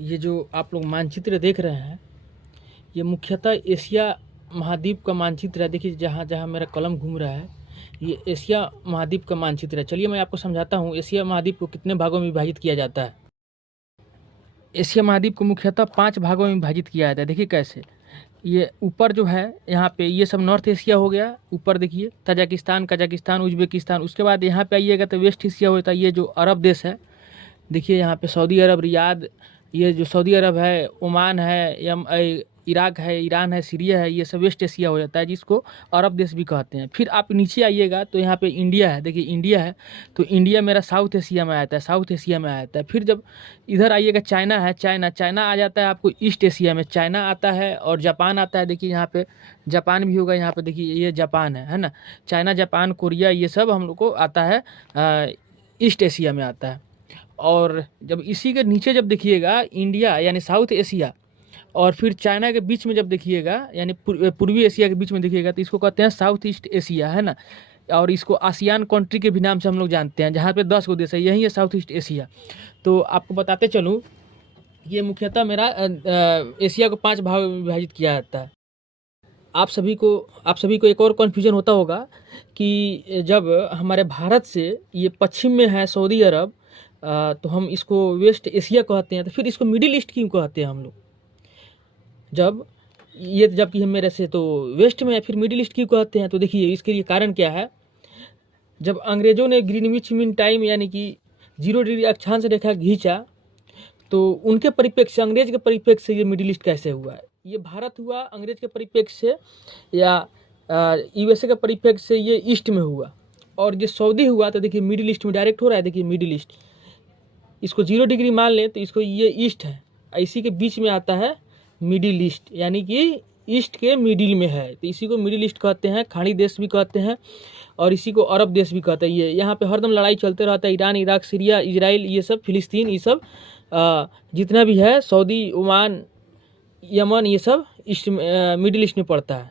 ये जो आप लोग मानचित्र देख रहे हैं, ये मुख्यतः एशिया महाद्वीप का मानचित्र है। देखिए जहाँ जहाँ मेरा कलम घूम रहा है, ये एशिया महाद्वीप का मानचित्र है। चलिए मैं आपको समझाता हूँ एशिया महाद्वीप को कितने भागों में विभाजित किया जाता है। एशिया महाद्वीप को मुख्यतः 5 भागों में विभाजित किया जाता है। देखिए कैसे, ये ऊपर जो है यहाँ पे ये सब नॉर्थ एशिया हो गया। ऊपर देखिए ताजिकिस्तान, कजाकिस्तान, उज्बेकिस्तान। उसके बाद यहाँ पे आइएगा तो वेस्ट एशिया होता है। ये जो अरब देश है, देखिए यहाँ पे सऊदी अरब, रियाद, ये जो सऊदी अरब है, ओमान है, इराक है, ईरान है, सीरिया है, ये सब वेस्ट एशिया हो जाता है, जिसको अरब देश भी कहते हैं। फिर आप नीचे आइएगा तो यहाँ पे इंडिया है। देखिए इंडिया है, तो इंडिया मेरा साउथ एशिया में आता है, साउथ एशिया में आता है। फिर जब इधर आइएगा चाइना है, चाइना आ जाता है आपको ईस्ट एशिया में। चाइना आता है और जापान आता है। देखिए यहाँ पे जापान भी होगा, यहाँ पे देखिए ये जापान है ना। चाइना, जापान, कोरिया, ये सब हम लोग को आता है ईस्ट एशिया में आता है। और जब इसी के नीचे जब देखिएगा इंडिया यानी साउथ एशिया, और फिर चाइना के बीच में जब देखिएगा यानी पूर्वी एशिया के बीच में देखिएगा, तो इसको कहते हैं साउथ ईस्ट एशिया, है ना। और इसको आसियान कंट्री के भी नाम से हम लोग जानते हैं, जहाँ पे 10 गो देश है, यही है साउथ ईस्ट एशिया। तो आपको बताते चलूँ, ये मुख्यतः मेरा एशिया को 5 भाग में विभाजित किया जाता है। आप सभी को एक और कन्फ्यूजन होता होगा कि जब हमारे भारत से ये पश्चिम में है सऊदी अरब, तो हम इसको वेस्ट एशिया कहते हैं, तो फिर इसको मिडिल ईस्ट क्यों कहते हैं हम लोग? जबकि हम मेरे से तो वेस्ट में है, फिर मिडिल ईस्ट क्यों कहते हैं? तो देखिए इसके लिए कारण क्या है। जब अंग्रेज़ों ने ग्रीनविच मीन टाइम यानी कि 0 डिग्री अक्षांश रेखा खींचा, तो उनके परिप्रेक्ष्य से, अंग्रेज के परिप्रेक्ष्य से ये मिडिल ईस्ट कैसे हुआ है? ये भारत हुआ अंग्रेज के परिप्रेक्ष्य से, या यूएसए के परिप्रेक्ष्य से ये ईस्ट में हुआ। और जो सऊदी हुआ तो देखिए मिडिल ईस्ट में डायरेक्ट हो रहा है। देखिए मिडिल ईस्ट, इसको 0 डिग्री मान लें तो इसको ये ईस्ट है, इसी के बीच में आता है मिडिल ईस्ट, यानी कि ईस्ट के मिडिल में है, तो इसी को मिडिल ईस्ट कहते हैं। खाड़ी देश भी कहते हैं और इसी को अरब देश भी कहते हैं। ये यहाँ पे हरदम लड़ाई चलते रहता है, ईरान, इराक, सीरिया, इजराइल, ये सब, फिलिस्तीन, ये सब जितना भी है, सऊदी, ओमान, यमन, ये सब ईस्ट मिडिल ईस्ट में पड़ता है।